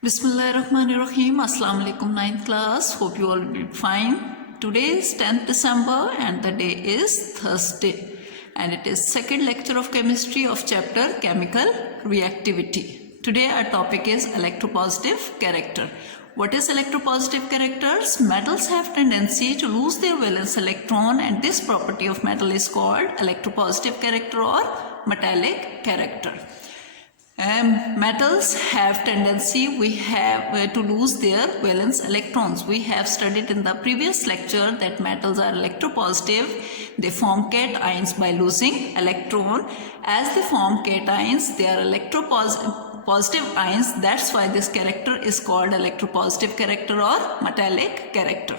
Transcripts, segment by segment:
Bismillahirrahmanirrahim. Assalamu alaikum 9th class. Hope you all will be fine. Today is 10th December and the day is Thursday. And it is second lecture of chemistry of chapter chemical reactivity. Today our topic is electropositive character. What is electropositive characters? Metals have tendency to lose their valence electron and this property of metal is called electropositive character or metallic character. Metals have tendency to lose their valence electrons. We have studied in the previous lecture that metals are electropositive. They form cations by losing electron. As they form cations, they are electropositive ions. That's why this character is called electropositive character or metallic character.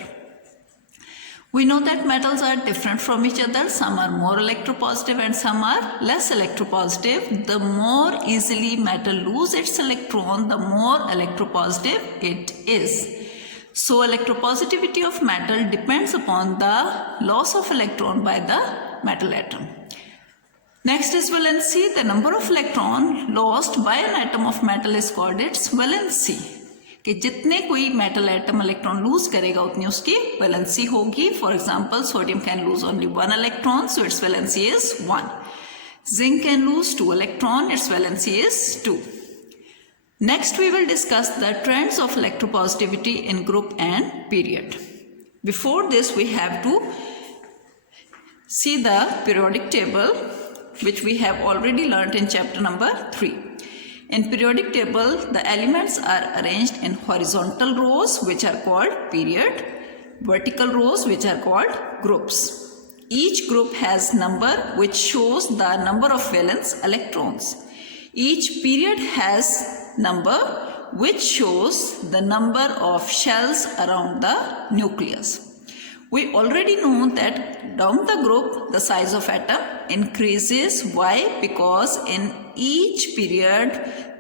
We know that metals are different from each other. Some are more electropositive and some are less electropositive. The more easily metal loses its electron, the more electropositive it is. So electropositivity of metal depends upon the loss of electron by the metal atom. Next is valency. The number of electron lost by an atom of metal is called its valency. कि जितने कोई metal atom electron lose करेगा उतनी उसकी valency होगी. For example sodium can lose only 1 electron, so its valency is 1. Zinc can lose 2 electron, its valency is 2. Next we will discuss the trends of electropositivity in group and period. Before this we have to see the periodic table which we have already learnt in chapter number 3. In periodic table, the elements are arranged in horizontal rows which are called period, vertical rows which are called groups. Each group has number which shows the number of valence electrons. Each period has number which shows the number of shells around the nucleus. We already know that down the group the size of atom increases. Why? Because in each period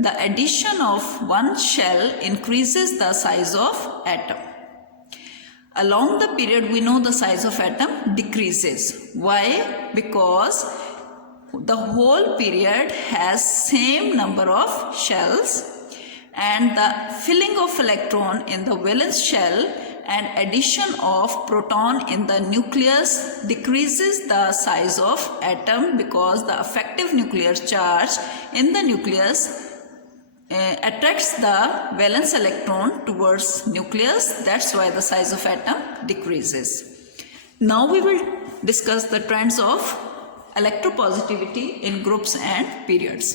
the addition of one shell increases the size of atom. Along the period we know the size of atom decreases. Why? Because the whole period has same number of shells and the filling of electron in the valence shell and addition of proton in the nucleus decreases the size of atom because the effective nuclear charge in the nucleus attracts the valence electron towards nucleus. That's why the size of atom decreases. Now we will discuss the trends of electropositivity in groups and periods.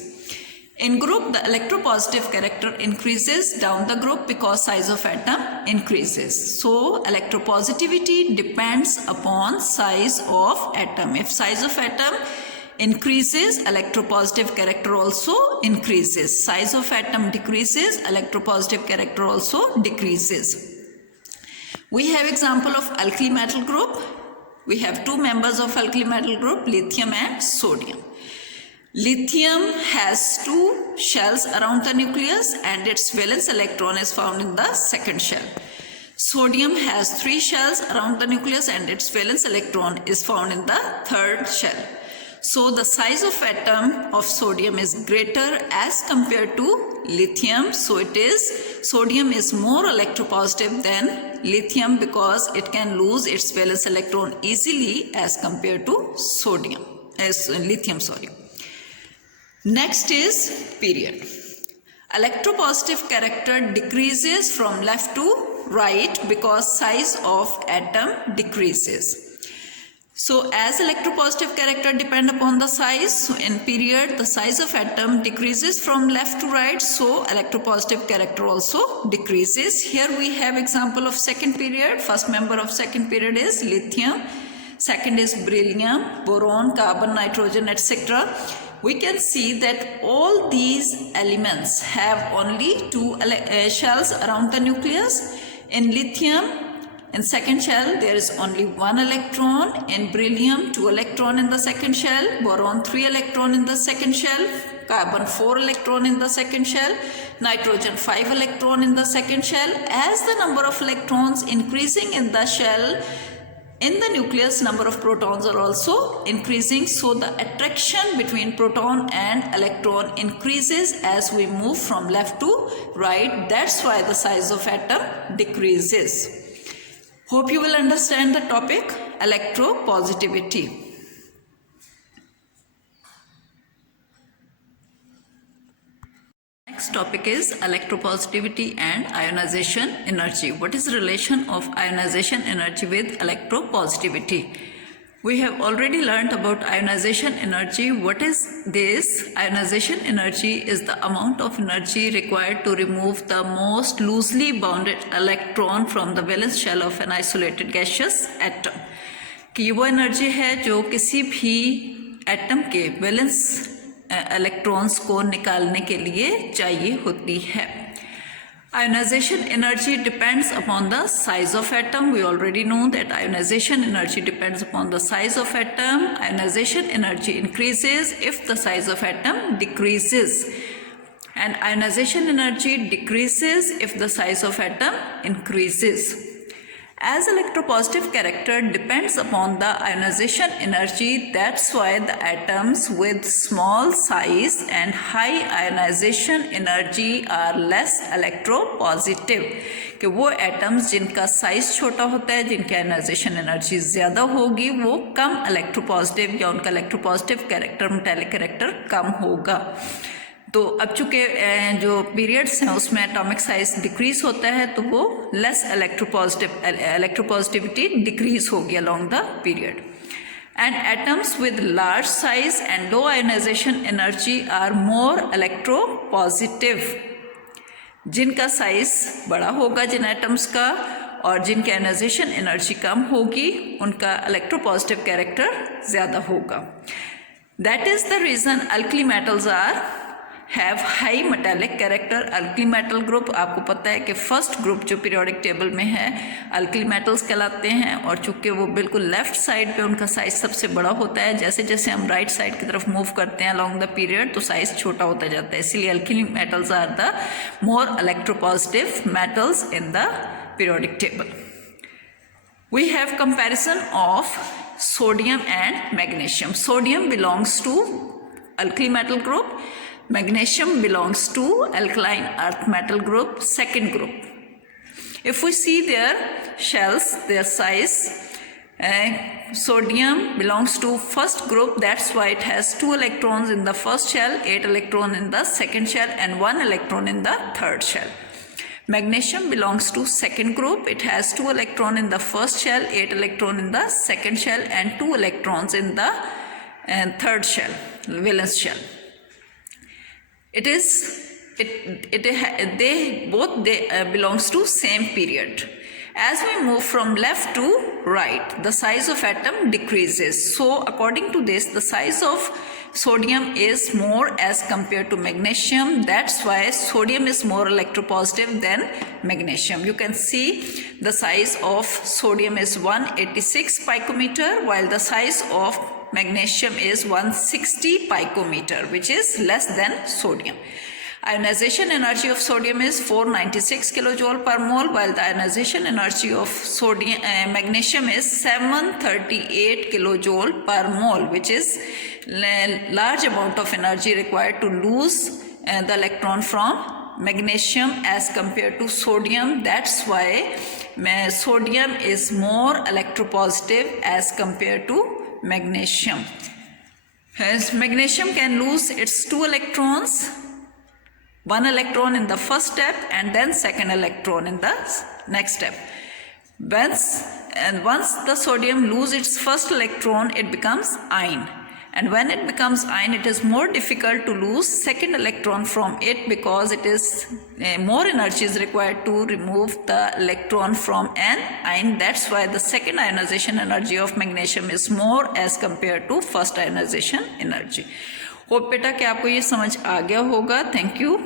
In group, the electropositive character increases down the group because size of atom increases. So, electropositivity depends upon size of atom. If size of atom increases, electropositive character also increases. Size of atom decreases, electropositive character also decreases. We have example of alkali metal group. We have two members of alkali metal group, lithium and sodium. Lithium has two shells around the nucleus and its valence electron is found in the second shell. Sodium has 3 shells around the nucleus and its valence electron is found in the third shell. So the size of atom of sodium is greater as compared to lithium. So sodium is more electropositive than lithium because it can lose its valence electron easily as compared to lithium. Next is period. Electropositive character decreases from left to right because size of atom decreases. So as electropositive character depend upon the size, so in period the size of atom decreases from left to right, so electropositive character also decreases. Here we have example of second period. First member of second period is lithium, second is beryllium, boron, carbon, nitrogen, etc. We can see that all these elements have only 2 shells around the nucleus. In lithium, in second shell, there is only 1 electron. In beryllium, 2 electron in the second shell. Boron, 3 electron in the second shell. Carbon, 4 electron in the second shell. Nitrogen, 5 electron in the second shell. As the number of electrons increasing in the shell In the nucleus, number of protons are also increasing, so the attraction between proton and electron increases as we move from left to right. That's why the size of atom decreases. Hope you will understand the topic electropositivity. Next topic is electropositivity and ionization energy. What is the relation of ionization energy with electropositivity? We have already learned about ionization energy. What is this? Ionization energy is the amount of energy required to remove the most loosely bounded electron from the valence shell of an isolated gaseous atom. कि वो energy है जो किसी भी atom के valence electrons को निकालने के लिए चाहिए होती है. Ionization energy depends upon the size of atom. We already know that ionization energy depends upon the size of atom. Ionization energy increases if the size of atom decreases, and ionization energy decreases if the size of atom increases. As electropositive character depends upon the ionization energy, that's why the atoms with small size and high ionization energy are less electropositive. कि वो atoms जिनका size छोटा होता है, जिनकी ionization energy ज़्यादा होगी, वो कम इलेक्ट्रोपॉजिटिव या उनका इलेक्ट्रोपॉजिटिव कैरेक्टर, मेटालिक कैरेक्टर कम होगा. तो अब चूँकि जो पीरियड्स हैं उसमें एटॉमिक साइज डिक्रीज होता है, तो वो लेस इलेक्ट्रोपॉजिटिविटी डिक्रीज होगी along the period. And atoms with large size and low ionisation energy are more electropositive. जिनका साइज बड़ा होगा जिन एटम्स का और जिनकी आयनाइजेशन एनर्जी कम होगी, उनका इलेक्ट्रोपॉजिटिव कैरेक्टर ज़्यादा होगा. That is the reason alkali metals have high metallic character. Alkali metal group आपको पता है कि फर्स्ट ग्रुप जो पीरियोडिक टेबल में है अल्कली मेटल्स कहलाते हैं, और चूँकि वो बिल्कुल लेफ्ट साइड पे उनका साइज सबसे बड़ा होता है, जैसे जैसे हम राइट साइड की तरफ मूव करते हैं अलॉन्ग द पीरियड तो साइज छोटा होता जाता है. इसीलिए alkali metals are the more electropositive metals in the periodic table. We have comparison of sodium and magnesium. Sodium belongs to alkali metal group. Magnesium belongs to alkaline earth metal group, second group. If we see their shells, their size, sodium belongs to first group. That's why it has 2 electrons in the first shell, 8 electrons in the second shell, and 1 electron in the third shell. Magnesium belongs to second group. It has 2 electrons in the first shell, 8 electrons in the second shell, and 2 electrons in the third shell, valence shell. They belongs to same period. As we move from left to right, the size of atom decreases. So according to this, the size of sodium is more as compared to magnesium. That's why sodium is more electropositive than magnesium. You can see the size of sodium is 186 picometer, while the size of magnesium is 160 picometer, which is less than sodium. Ionization energy of sodium is 496 kilojoule per mole, while the ionization energy of magnesium is 738 kilojoule per mole, which is large amount of energy required to lose the electron from magnesium as compared to sodium. That's why sodium is more electropositive as compared to magnesium. As magnesium can lose its 2 electrons, 1 electron in the first step and then second electron in the next step. Once the sodium loses its first electron, it becomes ion. And when it becomes ion, it is more difficult to lose second electron from it, because it is more energy is required to remove the electron from an ion. That's why the second ionization energy of magnesium is more as compared to first ionization energy. Hope बेटा कि आपको ये समझ आ गया होगा. Thank you.